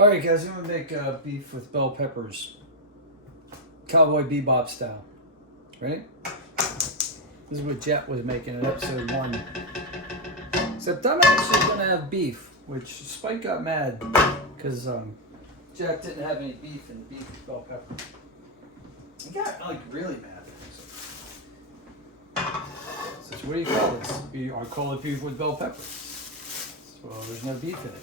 Alright guys, I'm going to make beef with bell peppers. Cowboy Bebop style. Ready? This is what Jet was making in episode 1. Except I'm actually going to have beef, which Spike got mad because Jack didn't have any beef and beef with bell pepper. He got like really mad. Says, what do you call this? I call it beef with bell peppers. Well, there's no beef in it.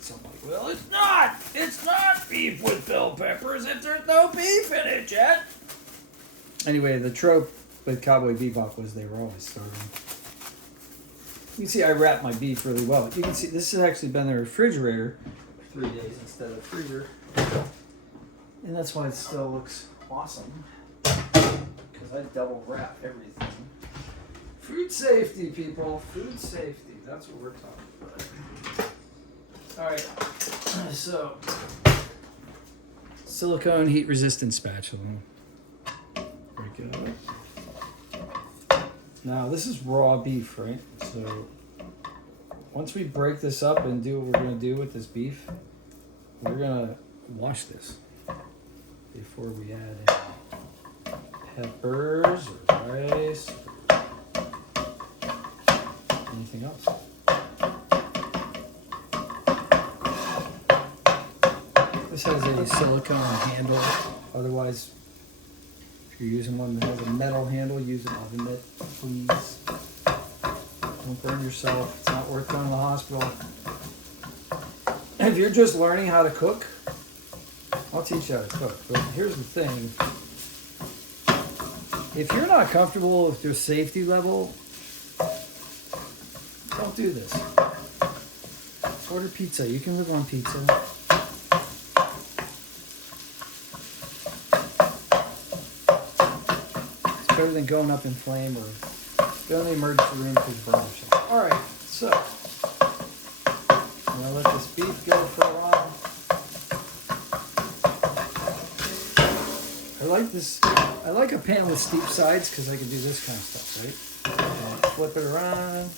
So I'm like, well, it's not! It's not beef with bell peppers if there's no beef in it, Jet! Anyway, the trope with Cowboy Bebop was they were always starving. You can see I wrap my beef really well. You can see this has actually been in the refrigerator for 3 days instead of freezer. And that's why it still looks awesome. Because I double wrap everything. Food safety, people. Food safety. That's what we're talking about. Alright, so silicone heat resistant spatula. Break it up. Now this is raw beef, right? So once we break this up and do what we're going to do with this beef, we're going to wash this before we add in peppers or rice or anything else. This has a silicone handle. Otherwise, if you're using one that has a metal handle, use an oven mitt, please. Don't burn yourself. It's not worth going to the hospital. If you're just learning how to cook, I'll teach you how to cook. But here's the thing. If you're not comfortable with your safety level, don't do this. Just order pizza. You can live on pizza. Better than going up in flame or going to the emergency room because you burn yourself. Alright, so I'm going to let this beef go for a while. I like a pan with steep sides because I can do this kind of stuff, right? Flip it around,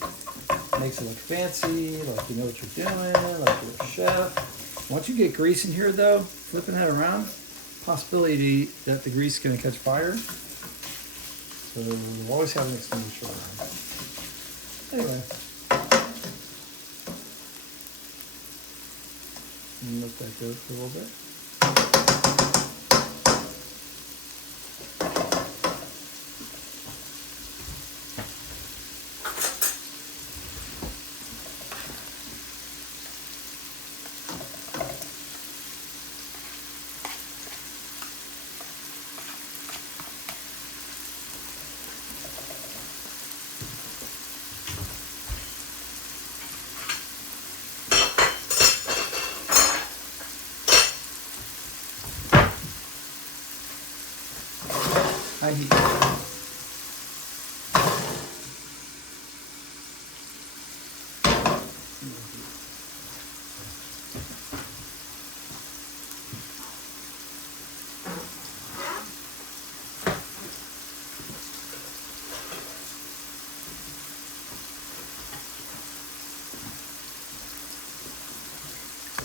makes it look fancy, like you know what you're doing, like you're a chef. Once you get grease in here though, flipping that around, possibility that the grease is going to catch fire. So we'll always have an extinguisher around. Anyway. Let that go for a little bit. I heat.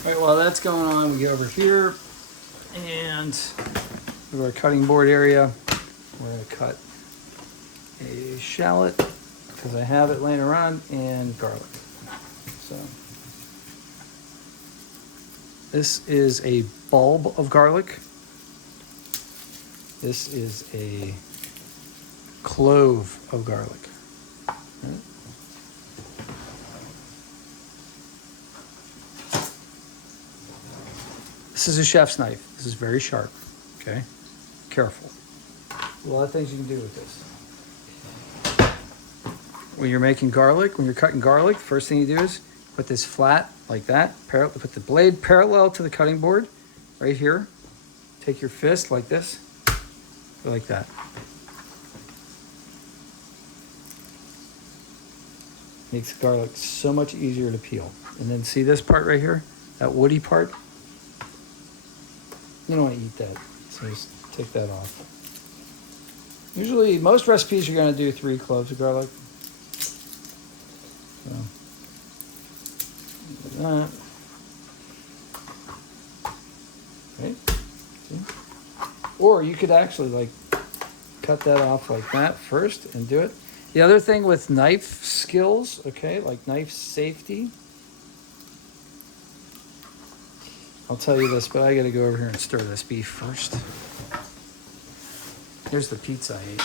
All right, while that's going on, we get over here and we have our cutting board area. We're going to cut a shallot because I have it laying around and garlic. So this is a bulb of garlic. This is a clove of garlic. Right. This is a chef's knife. This is very sharp. Okay, careful. A lot of things you can do with this. When you're making garlic, when you're cutting garlic, the first thing you do is put this flat like that. Put the blade parallel to the cutting board right here. Take your fist like this, like that. Makes garlic so much easier to peel. And then see this part right here? That woody part? You don't want to eat that, so just take that off. Usually, most recipes you're going to do 3 cloves of garlic. So, that. Or you could actually like cut that off like that first and do it. The other thing with knife skills, okay, like knife safety, I'll tell you this, but I gotta go over here and stir this beef first. Here's the pizza I ate.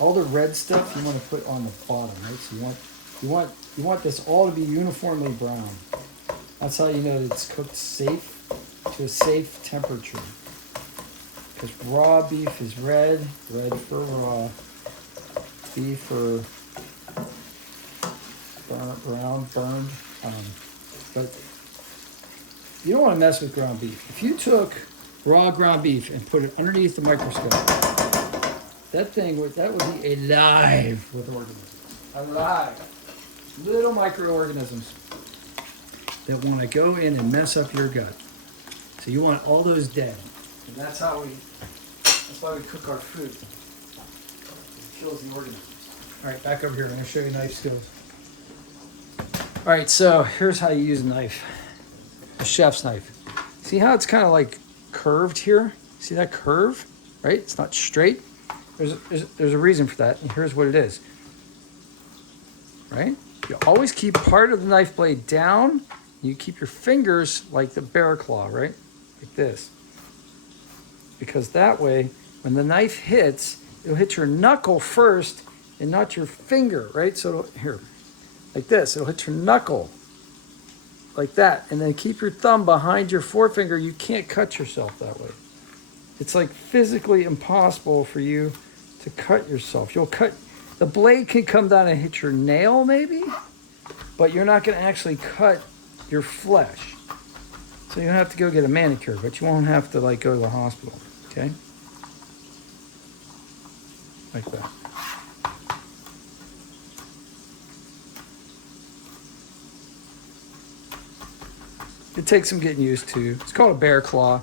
All the red stuff you want to put on the bottom, right? So you want this all to be uniformly brown. That's how you know that it's cooked safe to a safe temperature. Because raw beef is red for raw, beef for burned. But you don't want to mess with ground beef. If you took raw ground beef and put it underneath the microscope, that would be alive with organisms. Alive. Little microorganisms that want to go in and mess up your gut. So you want all those dead. And that's why we cook our food. It kills the organisms. All right, back over here. I'm going to show you knife skills. All right, so here's how you use a knife. A chef's knife. See how it's kind of like curved here? See that curve? Right? It's not straight. There's a reason for that, and here's what it is. Right? You always keep part of the knife blade down. You keep your fingers like the bear claw, right? Like this. Because that way, when the knife hits, it'll hit your knuckle first and not your finger, right? So here, like this, it'll hit your knuckle like that. And then keep your thumb behind your forefinger. You can't cut yourself that way. It's like physically impossible for you to cut yourself. The blade can come down and hit your nail maybe, but you're not going to actually cut your flesh. So you have to go get a manicure, but you won't have to like go to the hospital, okay? Like that. It takes some getting used to. It's called a bear claw.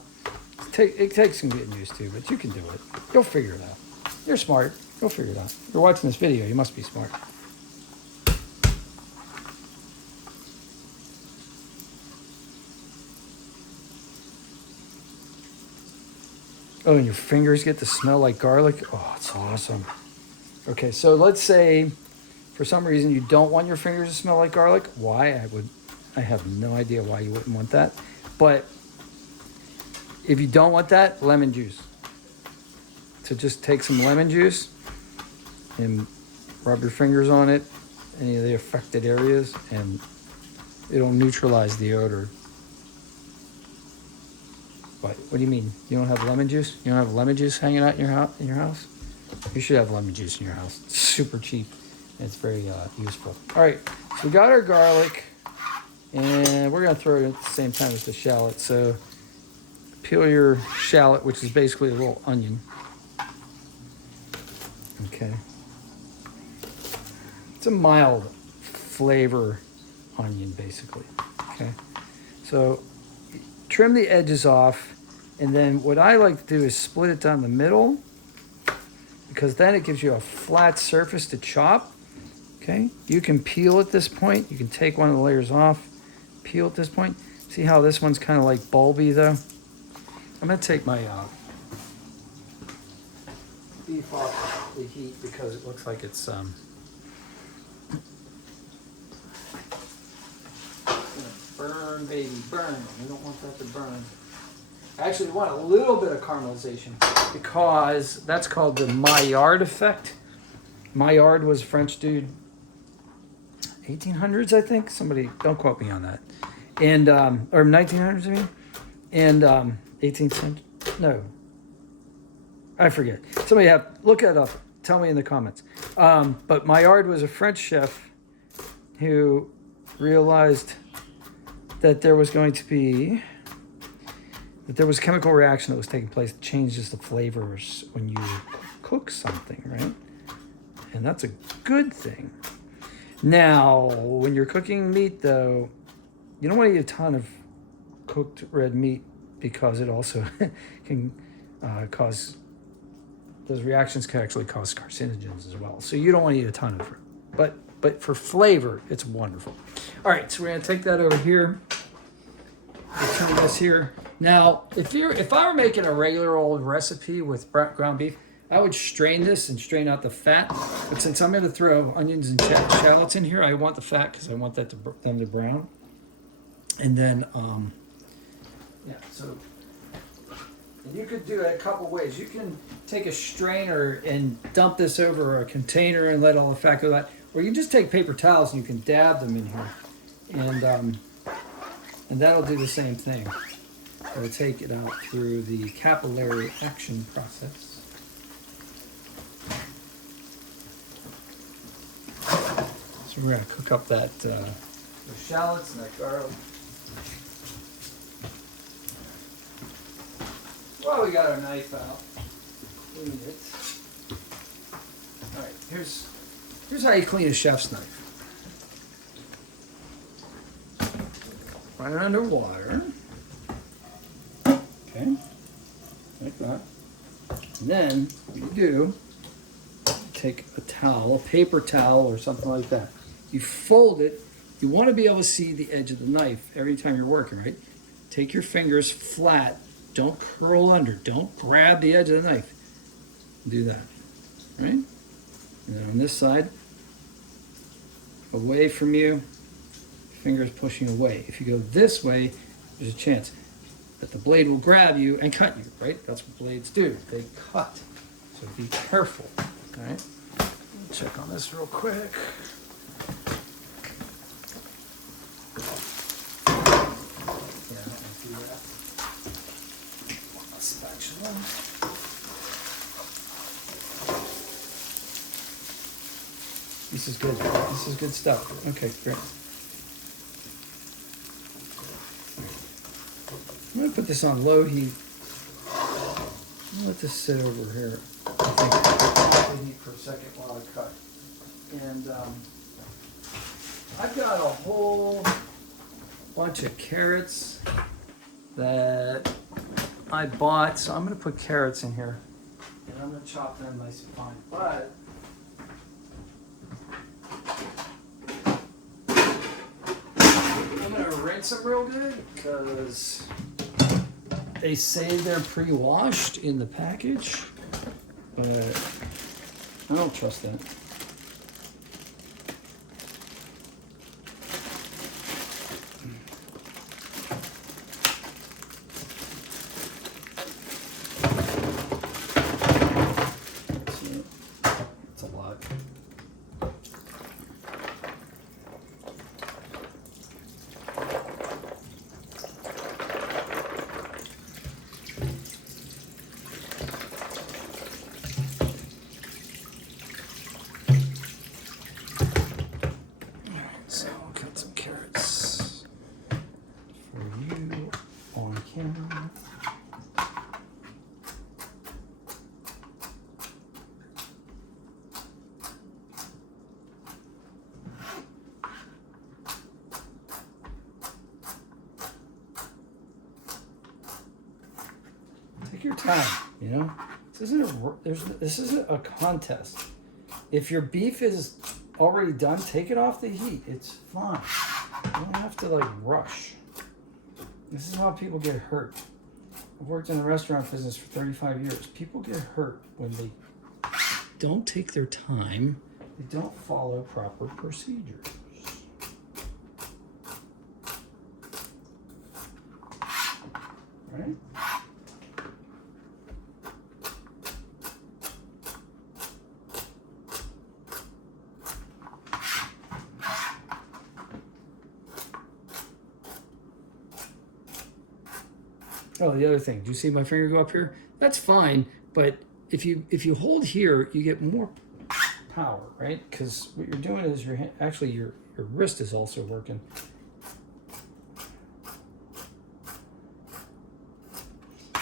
It takes some getting used to, but you can do it. You'll figure it out. You're smart. You'll figure it out. You're watching this video. You must be smart. Oh, and your fingers get to smell like garlic. Oh, it's awesome. Okay, so let's say for some reason you don't want your fingers to smell like garlic. Why? I have no idea why you wouldn't want that. But if you don't want that, lemon juice. So just take some lemon juice and rub your fingers on it, any of the affected areas, and it'll neutralize the odor. What do you mean? You don't have lemon juice? You don't have lemon juice hanging out in your house? You should have lemon juice in your house. It's super cheap. And it's very useful. All right, so we got our garlic, and we're gonna throw it at the same time as the shallot. So peel your shallot, which is basically a little onion. Okay. It's a mild flavor onion, basically. Okay. So trim the edges off, and then what I like to do is split it down the middle, because then it gives you a flat surface to chop. Okay. You can peel at this point. You can take one of the layers off, peel at this point. See how this one's kind of like bulby though? I'm gonna take my beef off the heat because it looks like it's burn, baby, burn. We don't want that to burn. Actually, we want a little bit of caramelization because that's called the Maillard effect. Maillard was a French dude, 1800s, I think. Somebody, don't quote me on that. And or 1900s, I mean, and 18th century. No, I forget. Somebody look it up. Tell me in the comments. But Maillard was a French chef who realized that there was a chemical reaction that was taking place that changes the flavors when you cook something, right? And that's a good thing. Now, when you're cooking meat, though, you don't want to eat a ton of cooked red meat because it also can cause those reactions can actually cause carcinogens as well. So you don't want to eat a ton of fruit. But for flavor, it's wonderful. All right, so we're gonna take that over here. We'll turn this here. Now, if I were making a regular old recipe with ground beef, I would strain this and strain out the fat. But since I'm gonna throw onions and shallots in here, I want the fat because I want them to brown. And then, yeah, so and you could do it a couple ways. You can take a strainer and dump this over a container and let all the fat go out. Or you can just take paper towels and you can dab them in here. And that'll do the same thing. It'll take it out through the capillary action process. So we're gonna cook up that the shallots and that garlic. Well, we got our knife out. Clean it. All right, here's how you clean a chef's knife. Run it under water. Okay, like that. And then what you do, take a towel, a paper towel or something like that. You fold it. You want to be able to see the edge of the knife every time you're working, right? Take your fingers flat. Don't curl under. Don't grab the edge of the knife. Do that, right? And then on this side, away from you, fingers pushing away. If you go this way, there's a chance that the blade will grab you and cut you, right? That's what blades do. They cut. So be careful, all right? Check on this real quick. Yeah, I don't do that. Spatula. This is good. This is good stuff. Okay, great. I'm going to put this on low heat. I'll let this sit over here. I think low heat for a second while I cut. And I've got a whole bunch of carrots that I bought, so I'm going to put carrots in here. And I'm going to chop them nice and fine. But I'm going to rinse them real good because they say they're pre-washed in the package, but I don't trust that. It's a lot. So I'll cut some carrots for you on camera. Take your time, you know. This isn't a contest. If your beef is already done, take it off the heat. It's fine. You don't have to like rush. This is how people get hurt. I've worked in the restaurant business for 35 years. People get hurt when they don't take their time. They don't follow proper procedures. Right? Oh, the other thing, do you see my finger go up here? That's fine, but if you hold here, you get more power, right? Because what you're doing is your wrist is also working.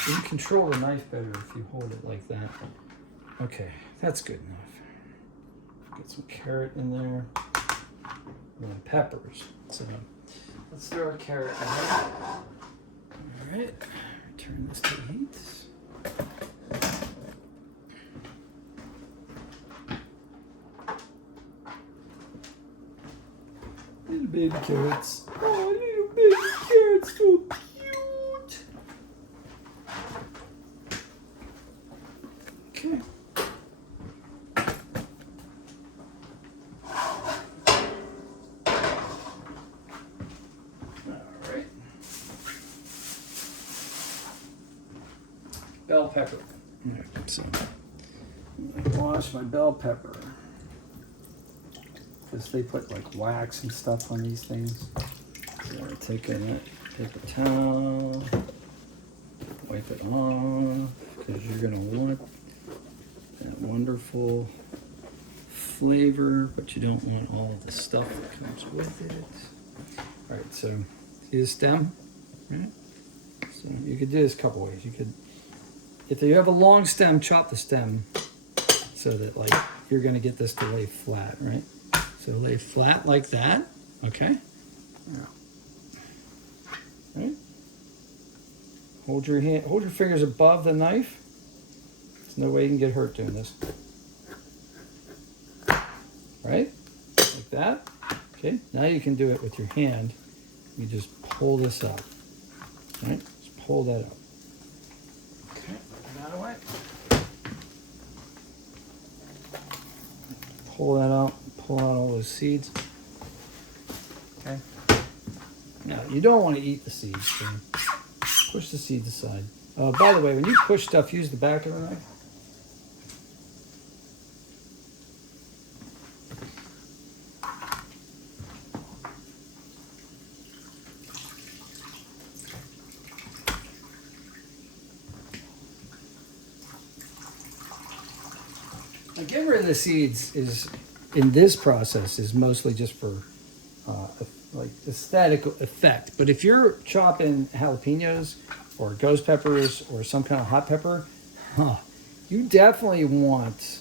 You can control the knife better if you hold it like that. Okay, that's good enough. Get some carrot in there, and then peppers. So let's throw a carrot in there. All right. Turn this to heat. baby carrots. Oh, little baby carrots, so cute. Okay. All right. Bell pepper. All right, so I wash my bell pepper. Because they put like wax and stuff on these things. So I take a paper towel, wipe it off, because you're gonna want that wonderful flavor, but you don't want all the stuff that comes with it. All right, so see the stem, right? So you could do this a couple ways. You could, if you have a long stem, chop the stem so that like you're gonna get this to lay flat, right? So lay flat like that, okay? Yeah. Right? Hold your fingers above the knife. There's no way you can get hurt doing this. Right? Like that. Okay, now you can do it with your hand. You just pull this up. Right? Just pull that up. Okay, put that away. Pull that out. Pull out all those seeds. Okay. Now you don't want to eat the seeds. So push the seeds aside. By the way, when you push stuff, use the back of the knife. Now, getting rid of the seeds in this process is mostly just for like aesthetic effect. But if you're chopping jalapenos or ghost peppers or some kind of hot pepper, you definitely want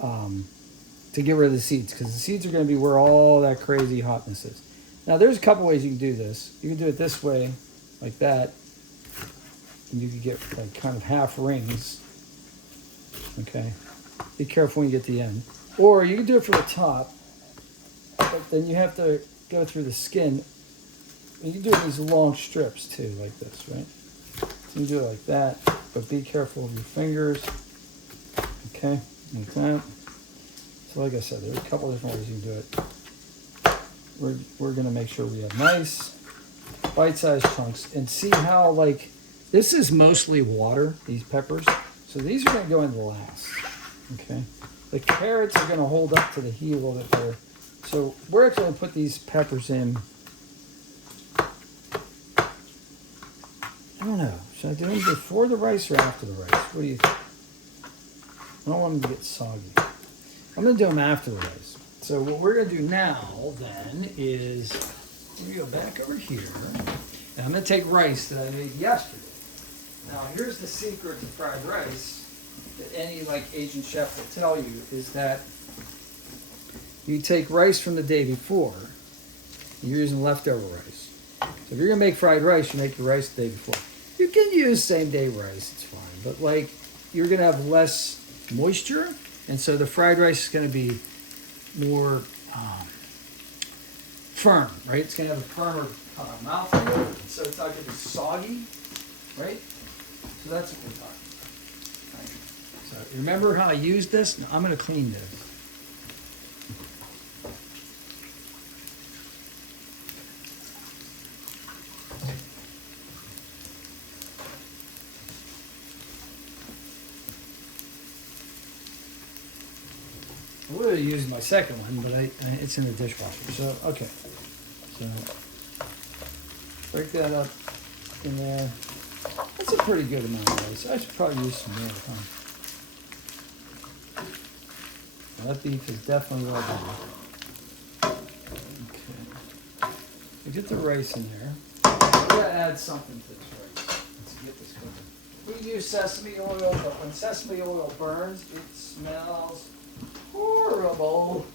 to get rid of the seeds, because the seeds are going to be where all that crazy hotness is. Now, there's a couple ways you can do this. You can do it this way, like that, and you can get like kind of half rings. Okay. Be careful when you get to the end. Or you can do it from the top, but then you have to go through the skin. You can do it in these long strips too, like this, right? So you can do it like that, but be careful of your fingers. Okay, like that. So like I said, there's a couple different ways you can do it. We're gonna make sure we have nice bite-sized chunks, and see how, like, this is mostly water, these peppers. So these are gonna go in the last. Okay, the carrots are going to hold up to the heat a little bit better. So we're actually going to put these peppers in. I don't know. Should I do them before the rice or after the rice? What do you think? I don't want them to get soggy. I'm going to do them after the rice. So what we're going to do now then is, let me go back over here. And I'm going to take rice that I made yesterday. Now here's the secret to fried rice that any like Asian chef will tell you, is that you take rice from the day before. You're using leftover rice. So if you're gonna make fried rice, you make your rice the day before. You can use same day rice, it's fine. But like, you're gonna have less moisture, and so the fried rice is gonna be more firm, right? It's gonna have a firmer mouthfeel, so it's not gonna be soggy, right? So that's what we're talking about. So remember how I used this? Now I'm going to clean this. I would have used my second one, but it's in the dishwasher. So, okay. So, break that up in there. That's a pretty good amount of rice. I should probably use some more, huh? That beef is definitely well done. Okay. We get the rice in there. We're going to add something to this rice. Let's get this cooking. We use sesame oil, but when sesame oil burns, it smells horrible.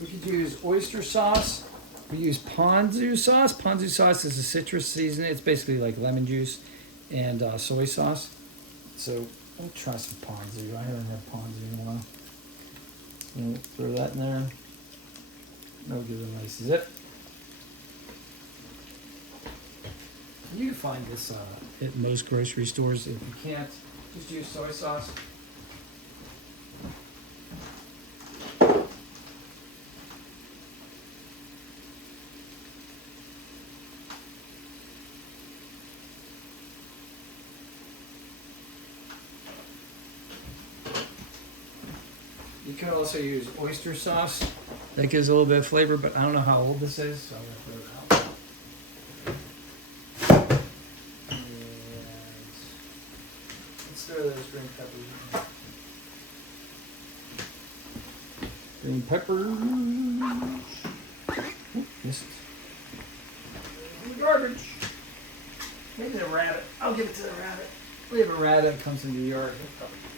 We could use oyster sauce. We use ponzu sauce. Ponzu sauce is a citrus seasoning. It's basically like lemon juice and soy sauce. So we'll try some ponzu. I haven't had ponzu in a while. So throw that in there. That'll give it a nice zip. You can find this at most grocery stores. If you can't, just use soy sauce. You can also use oyster sauce. That gives a little bit of flavor, but I don't know how old this is, so I'm going to throw it out. And let's throw those green peppers in. Green peppers. Oop, missed. Garbage. Maybe the rabbit. I'll give it to the rabbit. We have a rabbit that comes into the yard. He'll probably eat it.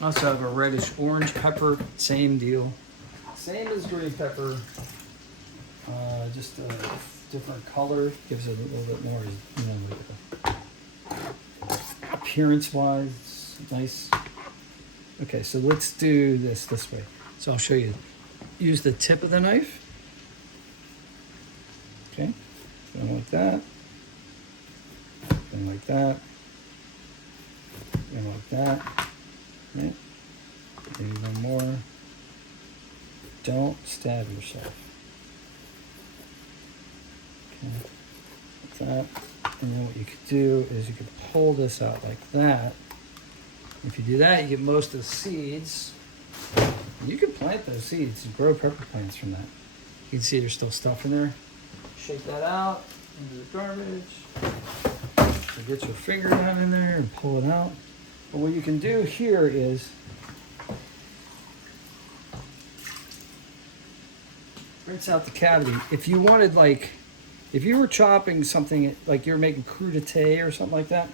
I also have a reddish orange pepper, same deal. Same as green pepper, just a different color. Gives it a little bit more, appearance-wise, nice. Okay, so let's do this way. So I'll show you. Use the tip of the knife. Okay, going like that. Going like that. Going like that. Right. Maybe one more. Don't stab yourself. Okay. Like that. And then what you could do is you could pull this out like that. If you do that, you get most of the seeds. You can plant those seeds and grow pepper plants from that. You can see there's still stuff in there. Shake that out into the garbage. So get your finger down in there and pull it out. But what you can do here is rinse out the cavity. If you wanted, like, if you were chopping something, like you're making crudité or something like that,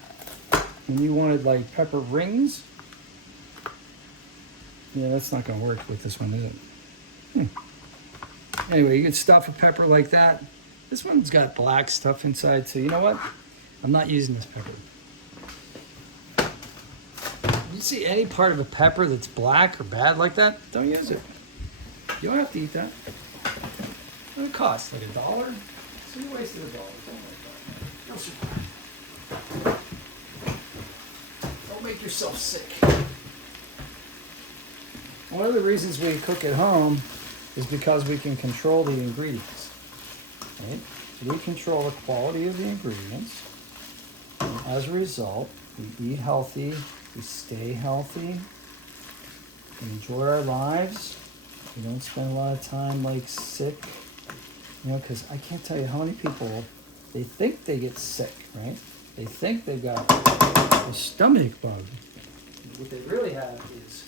and you wanted like pepper rings, yeah, that's not going to work with this one, is it? Anyway, you can stuff a pepper like that. This one's got black stuff inside, so you know what? I'm not using this pepper. You see any part of a pepper that's black or bad like that, don't use it. You don't have to eat that. What it costs? Like $1? So you wasted $1. You'll survive. Don't make yourself sick. One of the reasons we cook at home is because we can control the ingredients. Right? So we control the quality of the ingredients. And as a result, we eat healthy. We stay healthy, we enjoy our lives. We don't spend a lot of time like sick, you know, because I can't tell you how many people, they think they get sick, right? They think they've got a stomach bug. What they really have is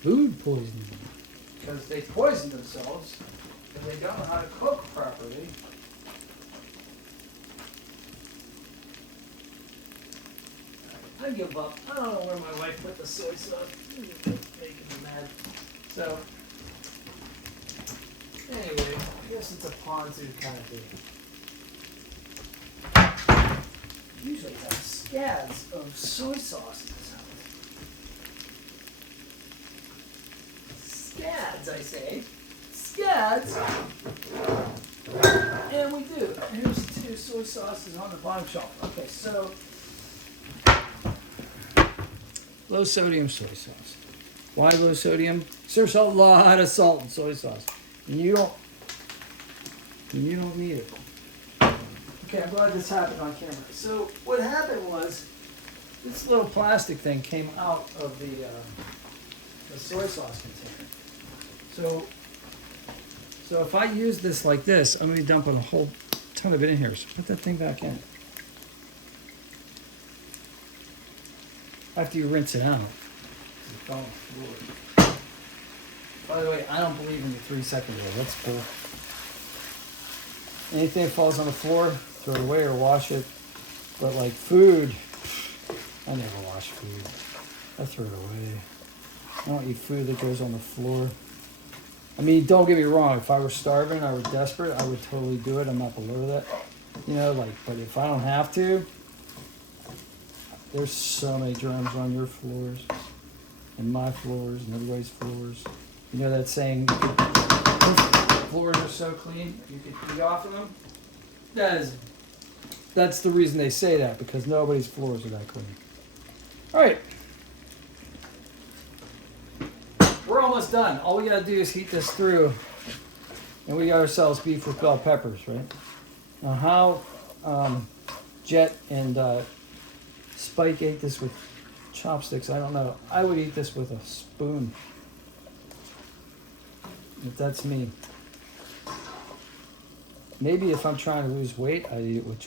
food poisoning because they poison themselves and they don't know how to cook properly. I give up. I don't know where my wife put the soy sauce. It's making me mad. So, anyway, I guess it's a ponzu kind of thing. Usually have scads of soy sauce in this house. Scads, I say. Scads. And we do. Here's 2 soy sauces on the bottom shelf. Okay, so low sodium soy sauce. Why low sodium? Because there's a lot of salt in soy sauce. And you don't need it. Okay, I'm glad this happened on camera. So what happened was this little plastic thing came out of the soy sauce container. So if I use this like this, I'm going to be dumping a whole ton of it in here. So put that thing back in. After you rinse it out. It's on the floor. By the way, I don't believe in the 3-second rule. That's cool. Anything that falls on the floor, throw it away or wash it. But like food, I never wash food. I throw it away. I don't eat food that goes on the floor. I mean, don't get me wrong. If I were starving, I were desperate, I would totally do it. I'm not below that. You know, like, but if I don't have to, there's so many germs on your floors and my floors and everybody's floors. You know that saying, floors are so clean, you can eat off of them? That's the reason they say that, because nobody's floors are that clean. All right. We're almost done. All we gotta do is heat this through, and we got ourselves beef with bell peppers, right? Now how Jet and Spike ate this with chopsticks, I don't know. I would eat this with a spoon. If that's me. Maybe if I'm trying to lose weight, I eat it with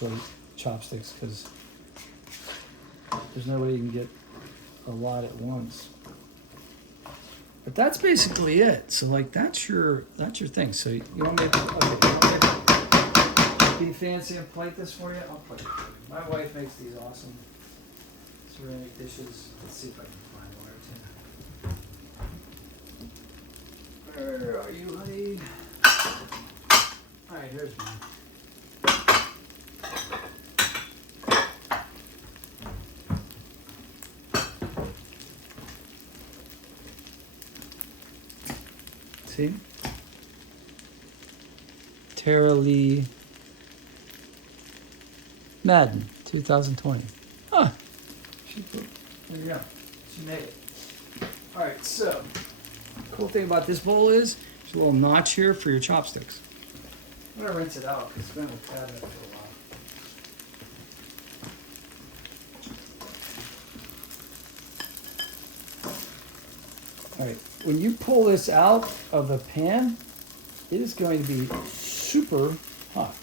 chopsticks, because there's no way you can get a lot at once. But that's basically it. So like that's your thing. So you want me to be fancy and plate this for you? I'll plate it for you. My wife makes these awesome ceramic dishes. Let's see if I can find one or two. Where are you, honey? Alright, here's one. See? Tara Lee Madden, 2020. Huh. There you go. She made it. Alright, so, cool thing about this bowl is there's a little notch here for your chopsticks. I'm going to rinse it out because it's been in the cabinet for a while. Alright, when you pull this out of the pan, it is going to be super hot.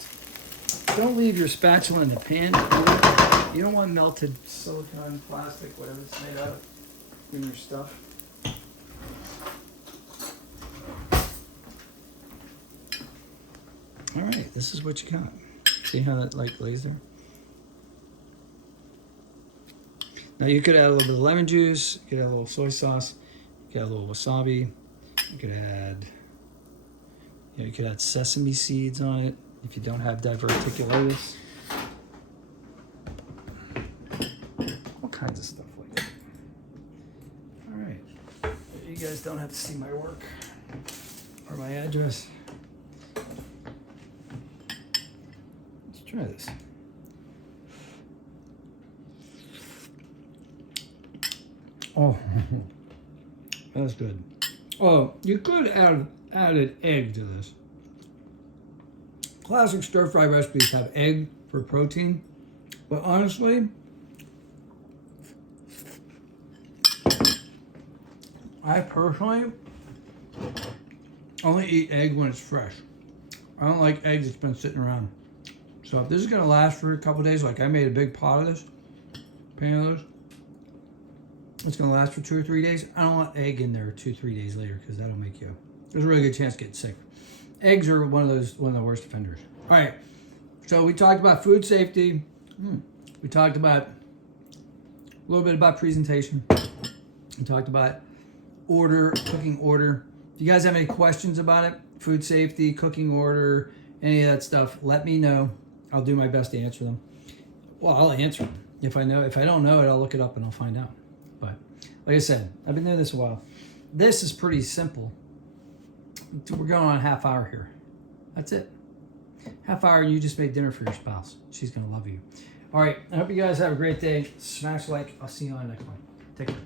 Don't leave your spatula in the pan. You don't want melted silicone, plastic, whatever it's made out of in your stuff. Alright, this is what you got. See how that like lays there? Now you could add a little bit of lemon juice, you could add a little soy sauce, you could add a little wasabi, you could add, you could add sesame seeds on it if you don't have diverticulitis. All kinds of stuff like that. Alright, you guys don't have to see my work or my address. Try this. Oh, that's good. Oh, you could add an egg to this. Classic stir-fry recipes have egg for protein, but honestly, I personally only eat egg when it's fresh. I don't like eggs that's been sitting around. So if this is gonna last for a couple days, like I made a big pot of this, pan of those, it's gonna last for 2 or 3 days. I don't want egg in there 2 or 3 days later because that'll make you, there's a really good chance to get sick. Eggs are one of the worst offenders. All right, so we talked about food safety. We talked about a little bit about presentation. We talked about cooking order. If you guys have any questions about it, food safety, cooking order, any of that stuff, let me know. I'll do my best to answer them. Well, I'll answer them. If I don't know it, I'll look it up and I'll find out. But like I said, I've been doing this a while. This is pretty simple. We're going on a half hour here. That's it. Half hour and you just made dinner for your spouse. She's gonna love you. All right, I hope you guys have a great day. Smash like. I'll see you on the next one. Take care.